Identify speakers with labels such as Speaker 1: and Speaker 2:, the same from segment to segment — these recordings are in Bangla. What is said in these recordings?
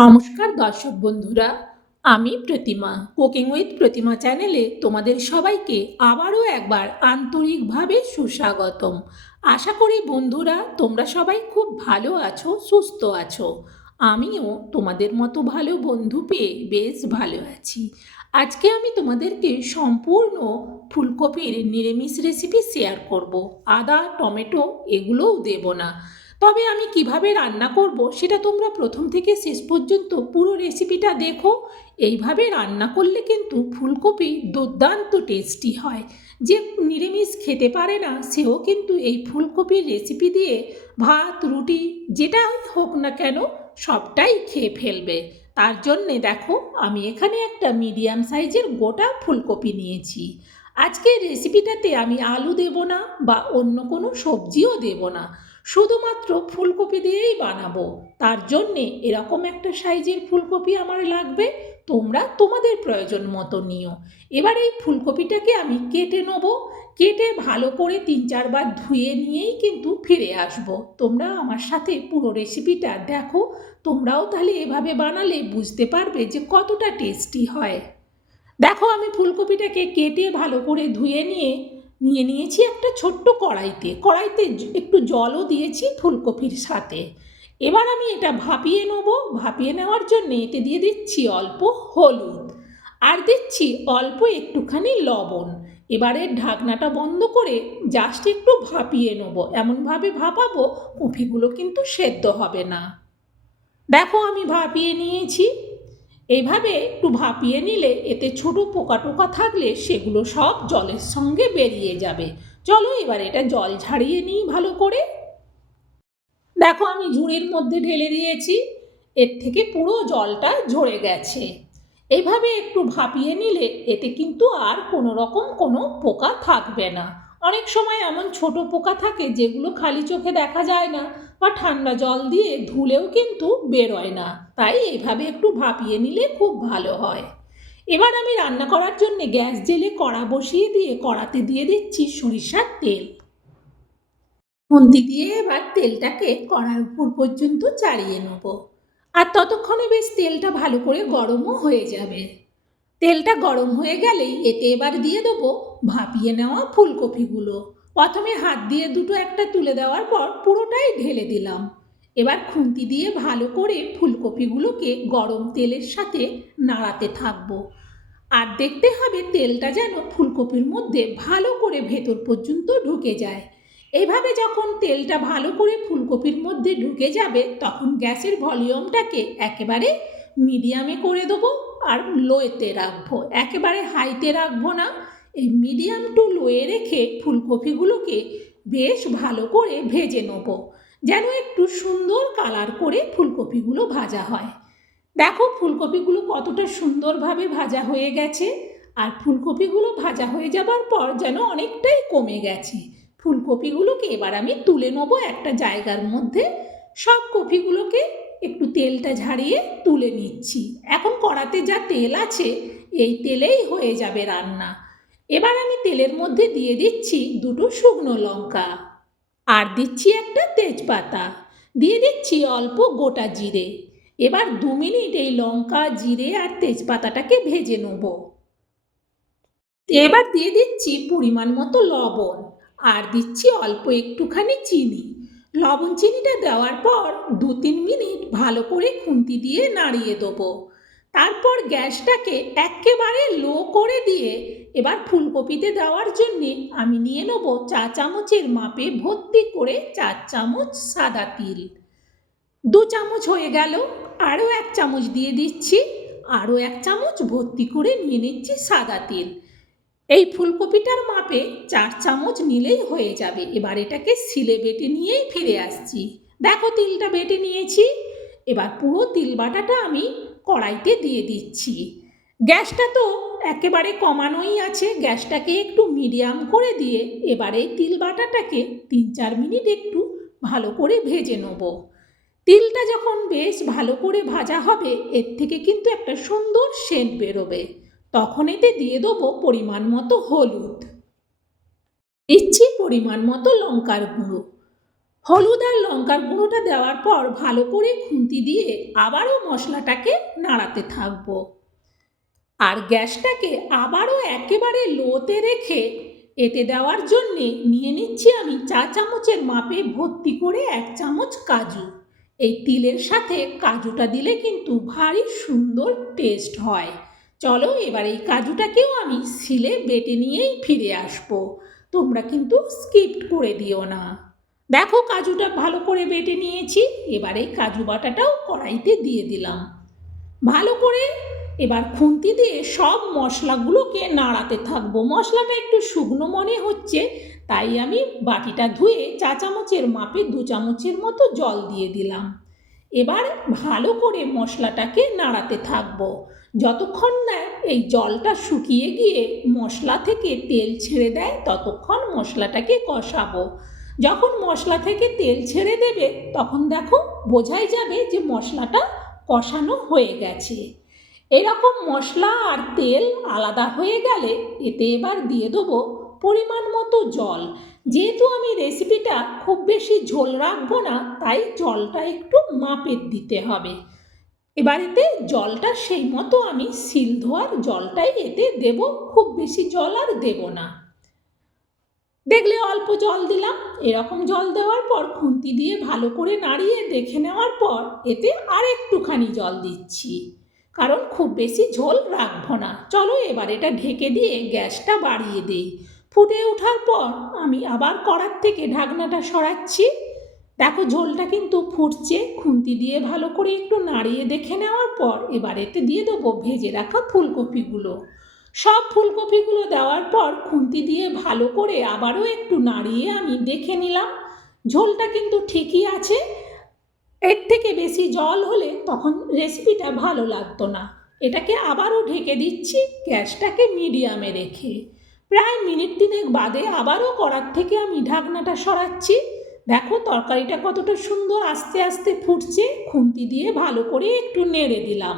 Speaker 1: নমস্কার দর্শক বন্ধুরা, আমি প্রতিমা। কুকিং উইথ প্রতিমা চ্যানেলে তোমাদের সবাইকে আবারও একবার আন্তরিকভাবে সুস্বাগতম। আশা করি বন্ধুরা, তোমরা সবাই খুব ভালো আছো, সুস্থ আছো। আমিও তোমাদের মতো ভালো বন্ধু পেয়ে বেশ ভালো আছি। আজকে আমি তোমাদেরকে সম্পূর্ণ ফুলকপির নিরামিষ রেসিপি শেয়ার করব। আদা, টমেটো, এগুলোও দেব না। তবে আমি কীভাবে রান্না করব সেটা তোমরা প্রথম থেকে শেষ পর্যন্ত পুরো রেসিপিটা দেখো। এইভাবে রান্না করলে কিন্তু ফুলকপি দুর্দান্ত টেস্টি হয়। যে নিরামিষ খেতে পারে না, সেও কিন্তু এই ফুলকপির রেসিপি দিয়ে ভাত, রুটি, যেটা হোক না কেন, সবটাই খেয়ে ফেলবে। তার জন্যে দেখো, আমি এখানে একটা মিডিয়াম সাইজের গোটা ফুলকপি নিয়েছি। আজকের রেসিপিটাতে আমি আলু দেব না বা অন্য কোনো সবজিও দেব না। শুধুমাত্র ফুলকপি দিয়েই বানাবো। তার জন্যে এরকম একটা সাইজের ফুলকপি আমার লাগবে। তোমরা তোমাদের প্রয়োজন মতো নিও। এবার এই ফুলকপিটাকে আমি কেটে নেব। কেটে ভালো করে তিন চারবার ধুয়ে নিয়েই কিন্তু ফিরে আসব। তোমরা আমার সাথে পুরো রেসিপিটা দেখো। তোমরাও তাহলে এভাবে বানালে বুঝতে পারবে যে কতটা টেস্টি হয়। দেখো আমি ফুলকপিটাকে কেটে ভালো করে ধুয়ে নিয়ে নিয়ে নিয়েছি একটা ছোট্ট কড়াইতে। কড়াইতে একটু জলও দিয়েছি ফুলকপির সাথে। এবার আমি এটা ভাপিয়ে নেব। ভাপিয়ে নেওয়ার জন্য এতে দিয়ে দিচ্ছি অল্প হলুদ। আর দিচ্ছি অল্প একটুখানি লবণ। এবারে ঢাকনাটা বন্ধ করে জাস্ট একটু ভাপিয়ে নেব। এমনভাবে ভাপাবো কপিগুলো কিন্তু সেদ্ধ হবে না। দেখো আমি ভাপিয়ে নিয়েছি। এইভাবে একটু ভাপিয়ে নিলে এতে ছোট পোকা টোকা থাকলে সেগুলো সব জলের সঙ্গে বেরিয়ে যাবে। চলো এবার এটা জল ঝাড়িয়ে নিই ভালো করে। দেখো আমি ঝুড়ির মধ্যে ঢেলে দিয়েছি, এর থেকে পুরো জলটা ঝরে গেছে। এইভাবে একটু ভাপিয়ে নিলে এতে কিন্তু আর কোনো রকম কোনো পোকা থাকবে না। অনেক সময় এমন ছোট পোকা থাকে যেগুলো খালি চোখে দেখা যায় না বা ঠান্ডা জল দিয়ে ধুলেও কিন্তু বেরোয় না। তাই এইভাবে একটু ভাপিয়ে নিলে খুব ভালো হয়। এবার আমি রান্না করার জন্য গ্যাস জেলে কড়া বসিয়ে দিয়ে কড়াতে দিয়ে দিচ্ছি সরিষার তেল। খুন্তি দিয়ে এবার তেলটাকে কড়ার উপর পর্যন্ত চাড়িয়ে নেব। আর ততক্ষণে বেশ তেলটা ভালো করে গরমও হয়ে যাবে। তেলটা গরম হয়ে গেলেই এতে এবার দিয়ে দেবো ভাপিয়ে নেওয়া ফুলকপিগুলো। প্রথমে হাত দিয়ে দুটো একটা তুলে দেওয়ার পর পুরোটাই ঢেলে দিলাম। এবার খুন্তি দিয়ে ভালো করে ফুলকপিগুলোকে গরম তেলের সাথে নাড়াতে থাকব। আর দেখতে হবে তেলটা যেন ফুলকপির মধ্যে ভালো করে ভেতর পর্যন্ত ঢুকে যায়। এভাবে যখন তেলটা ভালো করে ফুলকপির মধ্যে ঢুকে যাবে, তখন গ্যাসের ভলিউমটাকে একেবারে মিডিয়ামে করে দেবো আর লোয়েতে রাখব। একেবারে হাইতে রাখব না। এই মিডিয়াম টু লোয়ে রেখে ফুলকপিগুলোকে বেশ ভালো করে ভেজে নেব, যেন একটু সুন্দর কালার করে ফুলকপিগুলো ভাজা হয়। দেখো ফুলকপিগুলো কতটা সুন্দরভাবে ভাজা হয়ে গেছে, আর ফুলকপিগুলো ভাজা হয়ে যাবার পর যেন অনেকটাই কমে গেছে। ফুলকপিগুলোকে এবার আমি তুলে নেব একটা জায়গার মধ্যে। সব কপিগুলোকে একটু তেলটা ঝাড়িয়ে তুলে নিচ্ছি। এখন কড়াতে যা তেল আছে, এই তেলেই হয়ে যাবে রান্না। এবার আমি তেলের মধ্যে দিয়ে দিচ্ছি দুটো শুকনো লঙ্কা। আর দিচ্ছি একটা তেজপাতা। দিয়ে দিচ্ছি অল্প গোটা জিরে। এবার দু মিনিট এই লঙ্কা, জিরে আর তেজপাতাটাকে ভেজে নেব। এবার দিয়ে দিচ্ছি পরিমাণ মতো লবণ। আর দিচ্ছি অল্প একটুখানি চিনি। লবণ চিনিটা দেওয়ার পর দু তিন মিনিট ভালো করে খুন্তি দিয়ে নাড়িয়ে দেবো। তারপর গ্যাসটাকে একেবারে লো করে দিয়ে এবার ফুলকপিতে দেওয়ার জন্যে আমি নিয়ে নেব চা চামচের মাপে ভর্তি করে চার চামচ সাদা তিল। দু চামচ হয়ে গেল, আরও এক চামচ দিয়ে দিচ্ছি, আরও এক চামচ ভর্তি করে নিয়ে নিচ্ছি সাদা তিল। এই ফুলকপিটার মাপে চার চামচ নিলেই হয়ে যাবে, এবার এটাকে সিলে বেটে নিয়েই ফিরে আসছি। দেখো তিলটা বেটে নিয়েছি, এবার পুরো তিল বাটাটা আমি কড়াইতে দিয়ে দিচ্ছি। গ্যাসটা তো একেবারে কমানোই আছে। গ্যাসটাকে একটু মিডিয়াম করে দিয়ে এবারে তিল বাটাটাকে তিন চার মিনিট একটু ভালো করে ভেজে নেব। তিলটা যখন বেশ ভালো করে ভাজা হবে, এর থেকে কিন্তু একটা সুন্দর সেন্ট বেরোবে। তখন এতে দিয়ে দেবো পরিমাণ মতো হলুদ। দিচ্ছি পরিমাণ মতো লঙ্কার গুঁড়ো। হলুদ আর লঙ্কার গুঁড়োটা দেওয়ার পর ভালো করে খুন্তি দিয়ে আবারও মশলাটাকে নাড়াতে থাকব। আর গ্যাসটাকে আবারও একেবারে লোতে রেখে এতে দেওয়ার জন্যে নিয়ে নিচ্ছি আমি চা চামচের মাপে ভর্তি করে এক চামচ কাজু। এই তিলের সাথে কাজুটা দিলে কিন্তু ভারী সুন্দর টেস্ট হয়। চলো এবার এই কাজুটাকেও আমি সিলে বেটে নিয়েই ফিরে আসব। তোমরা কিন্তু স্কিপ করে দিও না। দেখো কাজুটা ভালো করে বেটে নিয়েছি, এবার কাজু বাটাটাও কড়াইতে দিয়ে দিলাম। ভালো করে এবার খুন্তি দিয়ে সব মশলাগুলোকে নাড়াতে থাকব। মশলাটা একটু শুকনো মনে হচ্ছে, তাই আমি বাটিটা ধুয়ে চা চামচের মাপে দু চামচের মতো জল দিয়ে দিলাম। এবার ভালো করে মশলাটাকে নাড়াতে থাকব। যতক্ষণ না এই জলটা শুকিয়ে গিয়ে মশলা থেকে তেল ছেড়ে দেয়, ততক্ষণ মশলাটাকে কষাবো। যখন মশলা থেকে তেল ছেড়ে দেবে, তখন দেখো বোঝাই যাবে যে মশলাটা কষানো হয়ে গেছে। এরকম মশলা আর তেল আলাদা হয়ে গেলে এতে এবার দিয়ে দেবো পরিমাণ মতো জল। যেহেতু আমি রেসিপিটা খুব বেশি ঝোল রাখব না, তাই জলটা একটু মাপের দিতে হবে। এবার এতে জলটা সেই মতো আমি সিল ধোয়ার জলটাই এতে দেব, খুব বেশি জল আর দেব না। দেখলে অল্প জল দিলাম, এরকম জল দেওয়ার পর খুন্তি দিয়ে ভালো করে নাড়িয়ে দেখে নেওয়ার পর এতে আর একটুখানি জল দিচ্ছি। কারণ খুব বেশি ঝোল রাখব না। চলো এবার এটা ঢেকে দিয়ে গ্যাসটা বাড়িয়ে দিই। ফুটে ওঠার পর আমি আবার কড়ার থেকে ঢাকনাটা সরাচ্ছি। দেখো ঝোলটা কিন্তু ফুটছে। খুন্তি দিয়ে ভালো করে একটু নাড়িয়ে দেখে নেওয়ার পর এবার এতে দিয়ে দেবো ভেজে রাখা ফুলকপিগুলো। সব ফুলকপিগুলো দেওয়ার পর খুন্তি দিয়ে ভালো করে আবারও একটু নাড়িয়ে আমি দেখে নিলাম। ঝোলটা কিন্তু ঠিকই আছে। এর থেকে বেশি জল হলে তখন রেসিপিটা ভালো লাগতো না। এটাকে আবারও ঢেকে দিচ্ছি গ্যাসটাকে মিডিয়ামে রেখে। প্রায় মিনিট তিনেক বাদে আবারও কড়ার থেকে আমি ঢাকনাটা সরাচ্ছি। দেখো তরকারিটা কতটা সুন্দর আস্তে আস্তে ফুটছে। খুন্তি দিয়ে ভালো করে একটু নেড়ে দিলাম।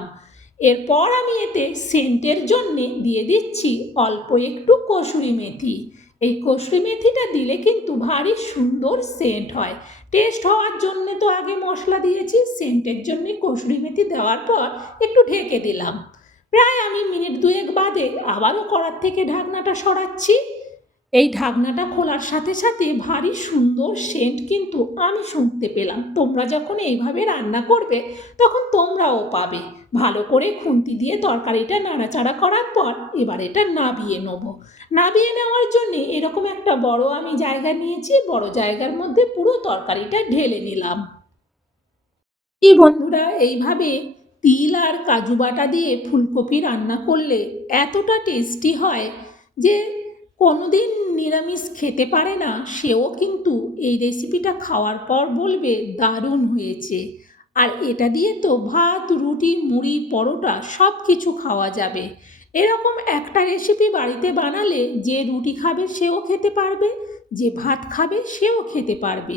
Speaker 1: এরপর আমি এতে সেন্টের জন্যে দিয়ে দিচ্ছি অল্প একটু কসুরি মেথি। এই কসুরি মেথিটা দিলে কিন্তু ভারী সুন্দর সেন্ট হয়। টেস্ট হওয়ার জন্য তো আগে মশলা দিয়েছি, সেন্টের জন্য কসুরি মেথি দেওয়ার পর একটু ঢেকে দিলাম। প্রায় আমি মিনিট দুয়েক বাদে আবারও কড়ার থেকে ঢাকনাটা সরাচ্ছি। এই ঢাকনাটা খোলার সাথে সাথে ভারী সুন্দর সেন্ট কিন্তু আমি শুনতে পেলাম। তোমরা যখন এইভাবে রান্না করবে, তখন তোমরাও পাবে। ভালো করে খুন্তি দিয়ে তরকারিটা নাড়াচাড়া করার পর এবার এটা নাবিয়ে নেব। নাবিয়ে নেওয়ার জন্যে এরকম একটা বড় আমি জায়গা নিয়েছি, বড় জায়গার মধ্যে পুরো তরকারিটা ঢেলে নিলাম। কি বন্ধুরা, এইভাবে তিল আর কাজু বাটা দিয়ে ফুলকপি রান্না করলে এতটা টেস্টি হয় যে কোনোদিন নিরামিষ খেতে পারে না, সেও কিন্তু এই রেসিপিটা খাওয়ার পর বলবে, দারুণ হয়েছে। আর এটা দিয়ে তো ভাত, রুটি, মুড়ি, পরোটা সব কিছু খাওয়া যাবে। এরকম একটা রেসিপি বাড়িতে বানালে যে রুটি খাবে সেও খেতে পারবে, যে ভাত খাবে সেও খেতে পারবে,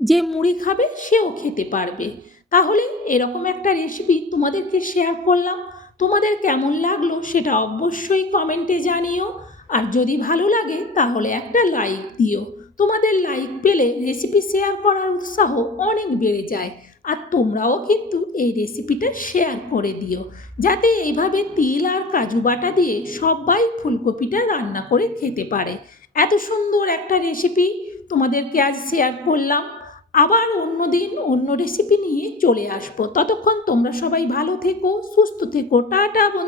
Speaker 1: যে মুড়ি খাবে সেও খেতে পারবে। তাহলে এরকম একটা রেসিপি তোমাদেরকে শেয়ার করলাম। তোমাদের কেমন লাগল সেটা অবশ্যই কমেন্টে জানিও। আর যদি ভালো লাগে তাহলে একটা লাইক দিও। তোমাদের লাইক পেলে রেসিপি শেয়ার করার উৎসাহ অনেক বেড়ে যায়। আর তোমরাও কিন্তু এই রেসিপিটা শেয়ার করে দিও। যাতে এইভাবে তিল আর কাজু বাটা দিয়ে সবাই ফুলকপিটা রান্না করে খেতে পারে। এত সুন্দর একটা রেসিপি তোমাদেরকে আজ শেয়ার করলাম। আবার অন্য দিন অন্য রেসিপি নিয়ে চলে আসব। ততক্ষণ তোমরা সবাই ভালো থেকো, সুস্থ থেকো। টাটা বন্ধু।